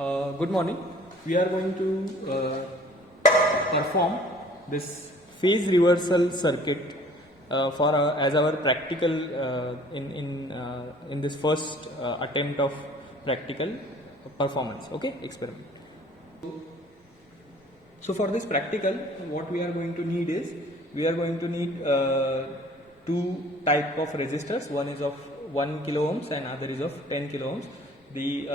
Good morning. We are going to perform this phase reversal circuit for as our practical in this first attempt of practical performance. Okay, experiment. So for this practical, what we are going to need is we are going to need two type of resistors. One is of 1 kilo ohms and other is of 10 kilo ohms. The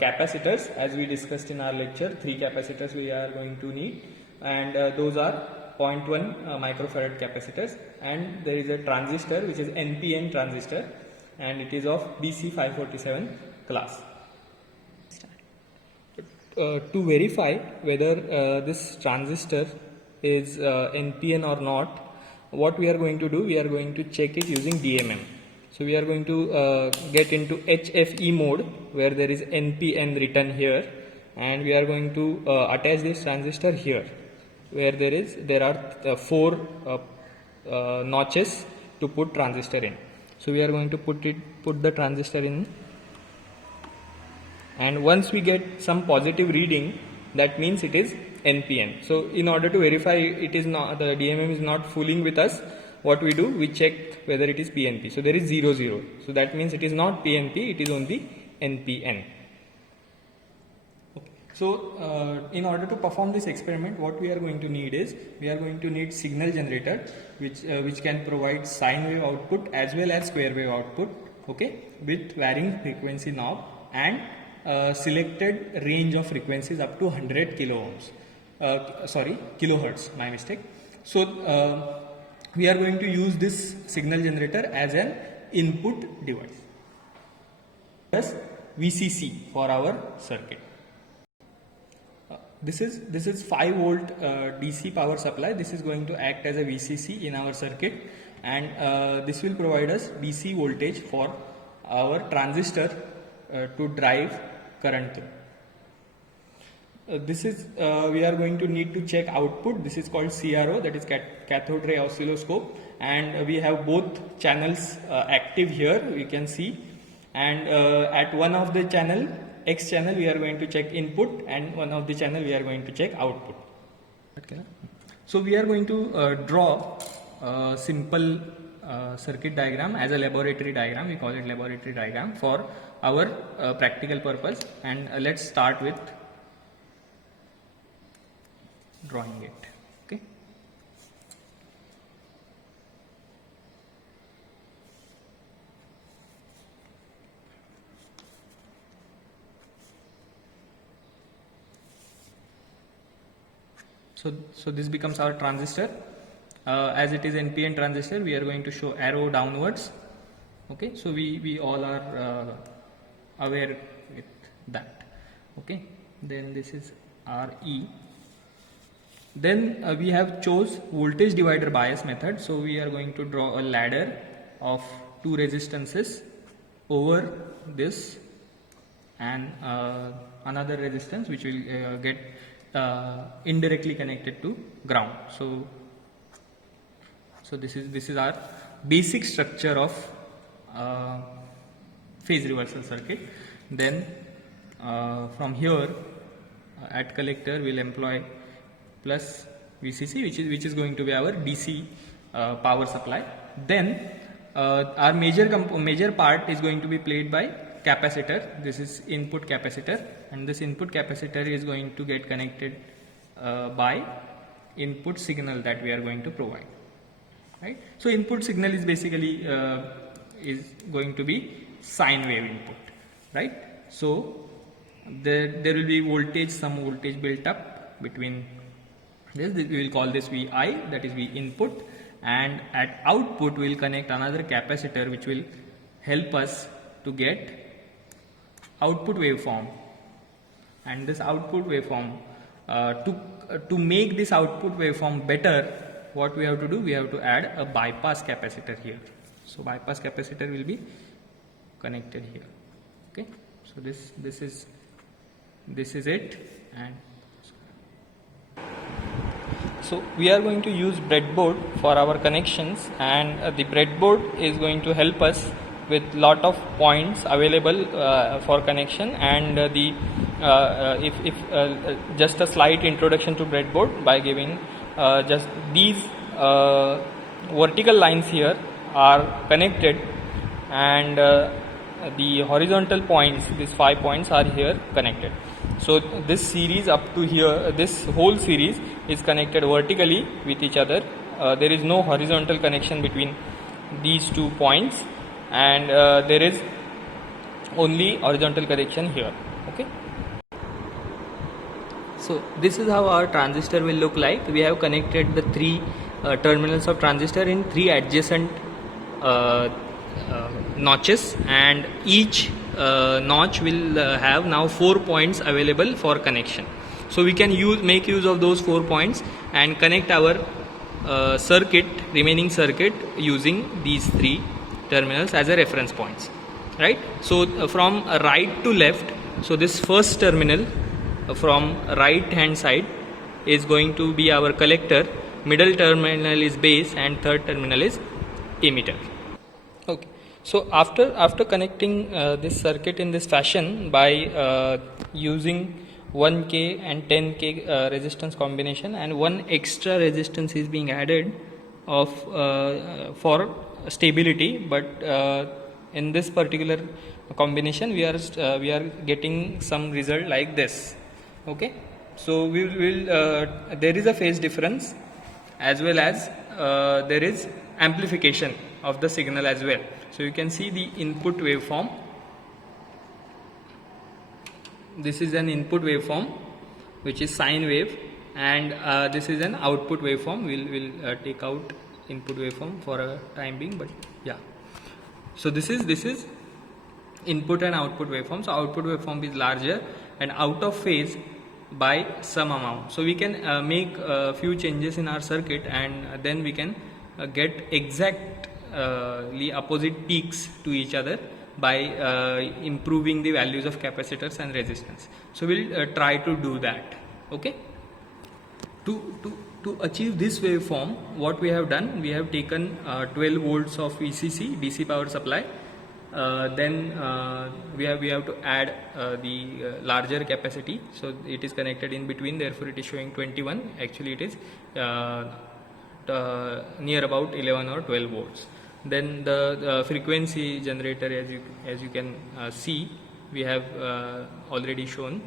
capacitors, as we discussed in our lecture, 3 capacitors we are going to need, and those are 0.1 microfarad capacitors, and there is a transistor which is NPN transistor, and it is of DC 547 class. To verify whether this transistor is NPN or not, what we are going to do, we are going to check it using DMM. So we are going to get into HFE mode where there is NPN written here, and we are going to attach this transistor here where there are 4 notches to put transistor in. So we are going to put the transistor in, and once we get some positive reading, that means it is NPN. So in order to verify it is not, the DMM is not fooling with us, what we do, we check whether it is PNP. So there is 0 0. So that means it is not PNP, it is only NPN. Okay. So in order to perform this experiment, what we are going to need is we are going to need signal generator which can provide sine wave output as well as square wave output, okay, with varying frequency knob and selected range of frequencies up to 100 kilo ohms. Kilohertz, my mistake. So we are going to use this signal generator as an input device. Plus VCC for our circuit. This is 5 volt DC power supply. This is going to act as a VCC in our circuit, and this will provide us DC voltage for our transistor to drive current through. We are going to need to check output. This is called CRO, that is cathode ray oscilloscope, and we have both channels active here, we can see, and at one of the channel, X channel, we are going to check input, and one of the channel we are going to check output. Okay. So we are going to draw a simple circuit diagram as a laboratory diagram. We call it laboratory diagram for our practical purpose, and let's start with drawing it. Okay. So this becomes our transistor. As it is NPN transistor, we are going to show arrow downwards. Okay. So we all are aware with that. Okay. Then this is RE. Then we have chose voltage divider bias method. So we are going to draw a ladder of 2 resistances over this, and another resistance which will get indirectly connected to ground. So this is our basic structure of phase reversal circuit. Then from here at collector we'll employ plus VCC, which is going to be our DC power supply. Then our major part is going to be played by capacitor. This is input capacitor, and this input capacitor is going to get connected by input signal that we are going to provide. Right. So input signal is basically is going to be sine wave input. Right. So there will be voltage, some voltage built up between this. We will call this VI, that is V input, and at output we will connect another capacitor which will help us to get output waveform. And this output waveform, to make this output waveform better, what we have to do, we have to add a bypass capacitor here. So bypass capacitor will be connected here. Okay. So this is it. And so we are going to use breadboard for our connections, and the breadboard is going to help us with lot of points available for connection, and if just a slight introduction to breadboard by giving just these vertical lines here are connected, and the horizontal points, these 5 points, are here connected. So this series up to here, this whole series is connected vertically with each other. There is no horizontal connection between these 2 points, and there is only horizontal connection here. Okay. So this is how our transistor will look like. We have connected the 3 terminals of transistor in 3 adjacent notches, and each notch will have now 4 points available for connection. So we can make use of those 4 points and connect our remaining circuit using these 3 terminals as a reference points, right? So from right to left, so this first terminal from right hand side is going to be our collector, middle terminal is base, and third terminal is emitter. Okay, so after connecting this circuit in this fashion by using 1K and 10K resistance combination, and one extra resistance is being added of for stability, but in this particular combination we are getting some result like this. Okay, so we will there is a phase difference as well as there is amplification of the signal as well. So you can see the input waveform. This is an input waveform which is sine wave, and this is an output waveform. We'll take out input waveform for a time being, but yeah. So this is input and output waveform. So output waveform is larger and out of phase by some amount. So we can make a few changes in our circuit, and then we can get exactly opposite peaks to each other by improving the values of capacitors and resistance. So we'll try to do that. Okay. To achieve this waveform, what we have done, we have taken 12 volts of VCC DC power supply. Then we have to add the larger capacity, so it is connected in between, therefore it is showing 21. Actually it is near about 11 or 12 volts. Then the frequency generator, as you can see, we have already shown.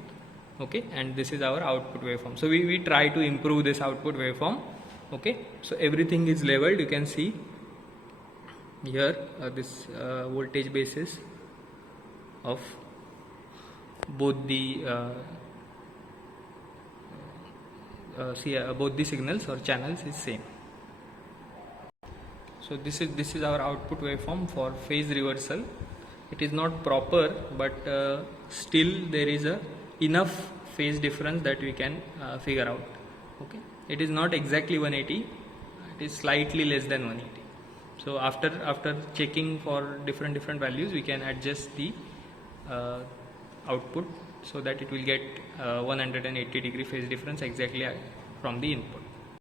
Okay, and this is our output waveform. So we try to improve this output waveform. Okay, so everything is leveled. You can see here this voltage basis of both the both the signals or channels is same. So this is our output waveform for phase reversal. It is not proper, but still there is a enough phase difference that we can figure out. Okay, it is not exactly 180, it is slightly less than 180. So after checking for different values, we can adjust the output so that it will get 180 degree phase difference exactly from the input.